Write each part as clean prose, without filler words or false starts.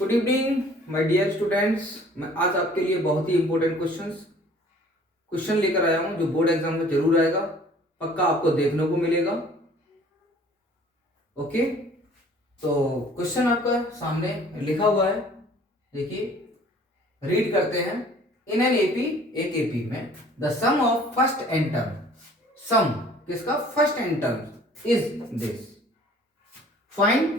Good evening my dear students. मैं आज आपके लिए बहुत ही इंपॉर्टेंट क्वेश्चन लेकर आया हूं जो बोर्ड एग्जाम में जरूर आएगा, पक्का आपको देखने को मिलेगा। ओके, तो क्वेश्चन आपका सामने लिखा हुआ है, देखिए रीड करते हैं। इन एन एपी, एक एपी में the sum of first n term, sum किसका first n term is this, find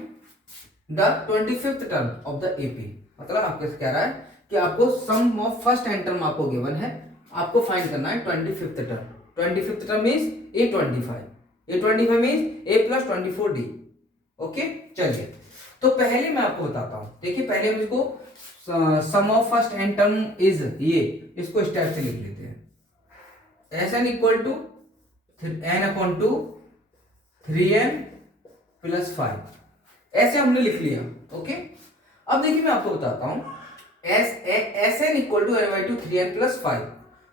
the 25th term of the AP. मतलब आपको कह रहा है कि आपको sum of first n term आपको गिवन है, आपको फाइंड करना है 25th term. 25th term means A25, A25 means A plus 24D। Okay, चलिए तो पहले मैं आपको बताता हूं। देखिए पहले हम इसको sum of first n term is, ये इसको स्टेप से लिख लेते हैं। S N equal to n/2 3n plus 5, ऐसे हमने लिख लिया। ओके, अब देखिए मैं आपको बताता हूं S N equal to n/2 3n plus 5।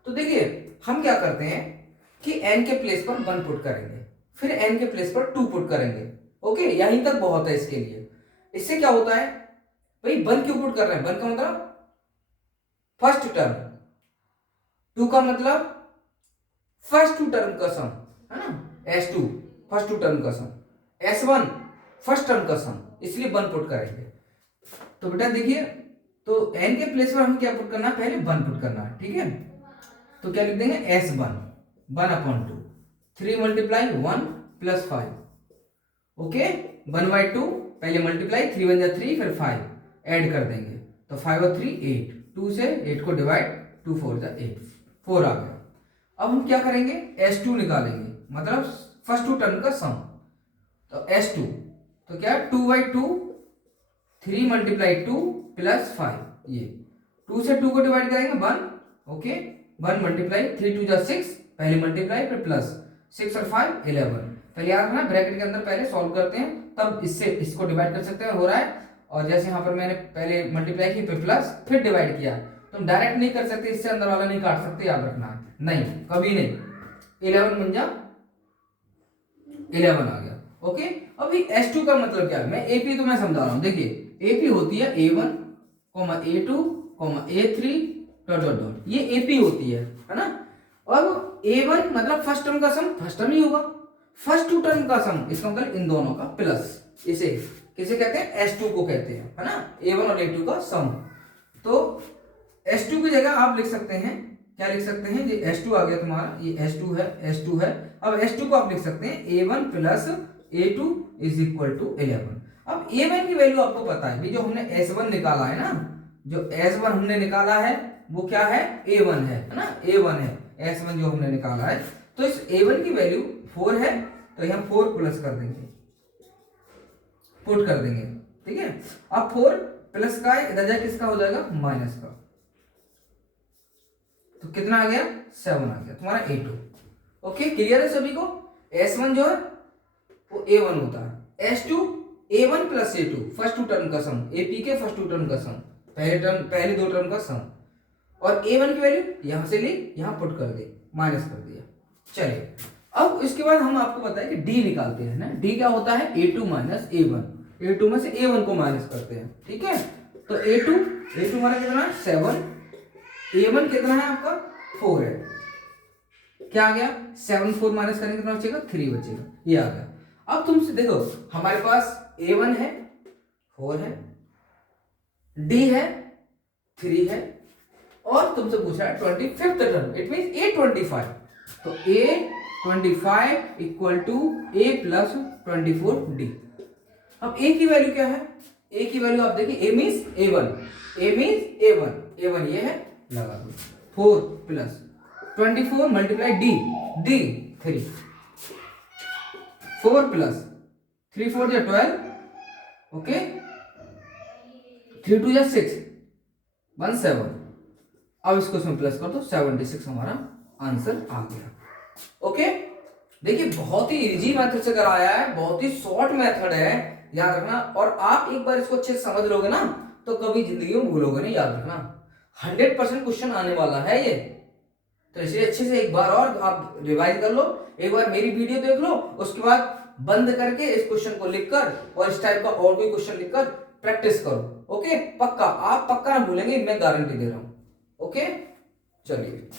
तो देखिए हम क्या करते हैं कि n के प्लेस पर 1 पुट करेंगे, फिर n के प्लेस पर 2 पुट करेंगे। ओके, यहीं तक बहुत है इसके लिए। इससे क्या होता है भाई, 1 क्यों पुट कर रहे हैं? 1 का मतलब फर्स्ट टर्म, 2 का मतलब फर्स्ट टू टर्म का सम है ना, S2 फर्स्ट टू टर्म का सम, S1 फर्स्ट टर्म का सम, इसलिए 1 पुट करेंगे। तो बेटा देखिए, तो n के प्लेस पर हमें क्या पुट करना है? पहले 1 पुट करना है, ठीक है। तो क्या लिख देंगे? S1 1/2 3 multiply 1 plus 5। ओके, 1/2 पहले मल्टीप्लाई, 3 1 जा 3 फिर 5 ऐड कर देंगे, तो 5 और 3 8, 2 से 8 को डिवाइड, 2 4 जा 8, 4 आ गया। अब हम क्या करेंगे? S2 निकालेंगे, मतलब फर्स्ट टू टर्म का सम। तो S2 तो क्या 2/2 3 मल्टीप्लाई 2 प्लस 5, ये 2 से 2 को डिवाइड करेंगे 1। ओके, 1 मल्टीप्लाई 3 2 जा 6, पहले मल्टीप्लाई फिर प्लस 6 और 5 11। पहले याद रखना ब्रैकेट के अंदर पहले सॉल्व करते हैं, तब इससे इसको डिवाइड कर सकते हैं, हो रहा है। और जैसे यहाँ पर मैंने पहले मल्टीप्लाई की फिर प्लस फिर डिवाइड किया, तुम डायरेक्ट नहीं कर सकते, इससे अंदर वाला नहीं काट सकते, याद रखना है। नहीं, कभी नहीं। 11 बन जा 11 आ गया। ओके, अभी S2 का मतलब क्या है? मैं AP तो मैं समझा रहा हूं। देखिए AP होती है A1, A2, A3 dot dot dot, ये AP होती है ना। अब A1 मतलब फर्स्ट टर्म का सम, फर्स्ट टर्म ही होगा। फर्स्ट टू टर्म का सम, इसका मतलब इन दोनों का प्लस, इसे किसे कहते हैं? S2 को कहते हैं, है ना, A1 और A2 का सम। तो S2 की जगह आप लिख सकते हैं, क्या लिख सकते हैं? ये S2 आ गया तुम्हारा, ये S2 है, S2 है। अब S2 को आप लिख सकते हैं A1 plus A2 is equal to 11। अब A1 की वैल्यू आपको पता है, जो हमने S1 निकाला है ना, जो S1 हमने निकाला है वो क्या है? A1 है ना, A1 है S1 जो हमने निकाला है। तो इस A1 की वैल्यू 4 है, तो यहाँ 4 प्लस कर देंगे, पुट कर देंगे, ठीक है। अब 4 प्लस का इधर जाए किसका हो जाएगा? माइनस का। तो कितना आ गया? 7 आ गया तुम्हारा A2। ओके, क्लियर है सभी को? S1 जो है वो A1 होता है, S2 A1 plus A2 first to term का सम, AP के फर्स्ट टू टर्म का सम, पहले 2 टर्म का सम। और A1 की वैल्यू यहां से ली, यहां पुट कर दी, माइनस कर दिया। चलिए अब इसके बाद हम आपको बताएं कि D निकालते हैं ना। D क्या होता है? A2 माइनस A1, A2 में से A1 को माइनस करते हैं, ठीक है। तो A2 हमारा कितना है? 7, A1 कितना है आपका? 4 है। क्या आ गया? 7 4 माइनस करेंगे कितना बचेगा? 3 बचेगा, ये आ गया। अब तुमसे देखो, हमारे पास A1 है, 4 है, D है, 3 है, और तुमसे पूछा है 25th term, it means A25। तो A25 equal to A plus 24D। अब A की वैल्यू क्या है? A की वैल्यू आप देखिए, A means A1, A means A1 ये है, लगा दो। 4 प्लस 24 मल्टीप्लाई D 3, 4 प्लस 3 4 या 12, ओके, 3 2 या 6 1 7। अब इसको इसमें प्लस कर दो, 76 हमारा आंसर आ गया। ओके, देखिए बहुत ही इजी मेथड से कराया है, बहुत ही शॉर्ट मेथड है, याद रखना। और आप एक बार इसको अच्छे से समझ लोगे ना, तो कभी जिंदगी में भूलोगे नहीं, याद रखना। 100% क्वेश्चन आने वाला है ये, तो इसलिए अच्छे से एक बार और आप रिवाइज कर लो, एक बार मेरी वीडियो देख लो, उसके बाद बंद करके इस क्वेश्चन को लिखकर और इस टाइप का और कोई क्वेश्चन लिखकर प्रैक्टिस करो। ओके, पक्का, आप पक्का ना भूलेंगे, मैं गारंटी दे रहा हूं। ओके, चलिए।